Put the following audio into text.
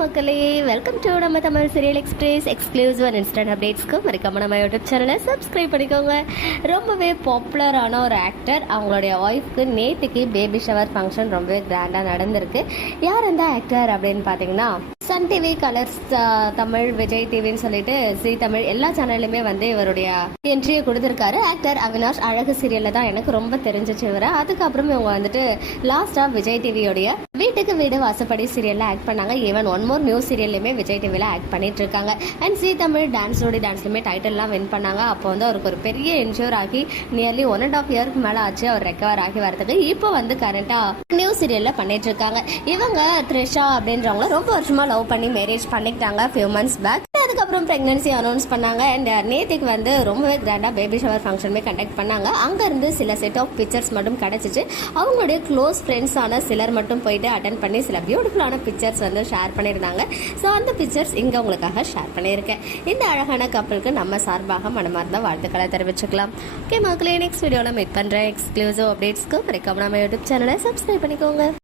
மக்களே, welcome to நம்ம Tamil serial express exclusive and instant அப்டேட்ஸ்க்கு மறக்காம நம்ம யூடியூப் சேனலை சப்ஸ்கிரைப் பண்ணிக்கோங்க. ரொம்பவே பாப்புலரான ஒரு ஆக்டர், அவங்களுடைய ஒய்ஃப்க்கு நேற்றுக்கு பேபி ஷவர் ஃபங்க்ஷன் ரொம்பவே கிராண்டாக நடந்திருக்கு. யார் அந்த ஆக்டர் அப்படின்னு பார்த்தீங்கன்னா, Sun TV, Colors Tamil, Vijay டிவின்னு சொல்லிட்டு ஜி தமிழ் எல்லா சேனல்லுமே வந்து இவருடைய என்ட்ரியை கொடுத்துருக்காரு. ஆக்டர் அவினாஷ். அழகு சீரியல்ல தான் எனக்கு ரொம்ப தெரிஞ்சிச்சு இவரை. அதுக்கப்புறம் இவங்க வந்துட்டு லாஸ்டா விஜய் டிவியோடைய வீட்டுக்கு வீடு வாசப்படி சீரியல்ல ஆக்ட் பண்ணாங்க. ஈவன் ஒன் மோர் நியூ சீரியல்லையுமே விஜய் டிவியில் ஆக்ட் பண்ணிட்டு இருக்காங்க. அண்ட் ஜி தமிழ் டான்ஸ்லையுமே டைட்டில்லாம் வின் பண்ணாங்க. அப்போ வந்து அவருக்கு ஒரு பெரிய இன்ஷூர் ஆகி நியர்லி 1.5 இயருக்கு மேலே ஆச்சு அவர் ரெக்கவர் ஆகி வரதுக்கு. இப்போ வந்து கரண்டா நியூ சீரியல்ல பண்ணிட்டு இருக்காங்க. இவங்க த்ரிஷா அப்படின்றவங்கள ரொம்ப வருஷமா லவ் பண்ணி மேரேஜ் பண்ணிக்கிட்டாங்க ஃபியூ மந்த்ஸ் பேக். அதுக்கப்புறம் பிரெக்னன்சி அனௌன்ஸ் பண்ணாங்க. அண்ட் நேற்றுக்கு வந்து ரொம்பவே கிராண்டா பேபி ஷவர் ஃபங்க்ஷனுமே கண்டக்ட் பண்ணாங்க. அங்கேருந்து சில செட் ஆஃப் பிக்சர்ஸ் மட்டும் கிடச்சிச்சு. அவங்களுடைய க்ளோஸ் ஃப்ரெண்ட்ஸான சிலர் மட்டும் போயிட்டு அட்டன் பண்ணி சில பியூட்டிஃபுல்லான பிக்சர்ஸ் வந்து ஷேர் பண்ணியிருந்தாங்க. ஸோ அந்த பிக்சர்ஸ் இங்கே உங்களுக்காக ஷேர் பண்ணியிருக்கேன். இந்த அழகான கப்பலுக்கு நம்ம சார்பாக மனமார்ந்த வாழ்த்துக்களை தெரிவிச்சுக்கலாம். ஓகே மக்களே, நெக்ஸ்ட் வீடியோவில் மீட் பண்ணுறேன். எக்ஸ்க்ளூசிவ் அப்டேட்ஸ்க்கு மறக்காம நம்ம யூடியூப் சேனலை சப்ஸ்கிரைப் பண்ணிக்கோங்க.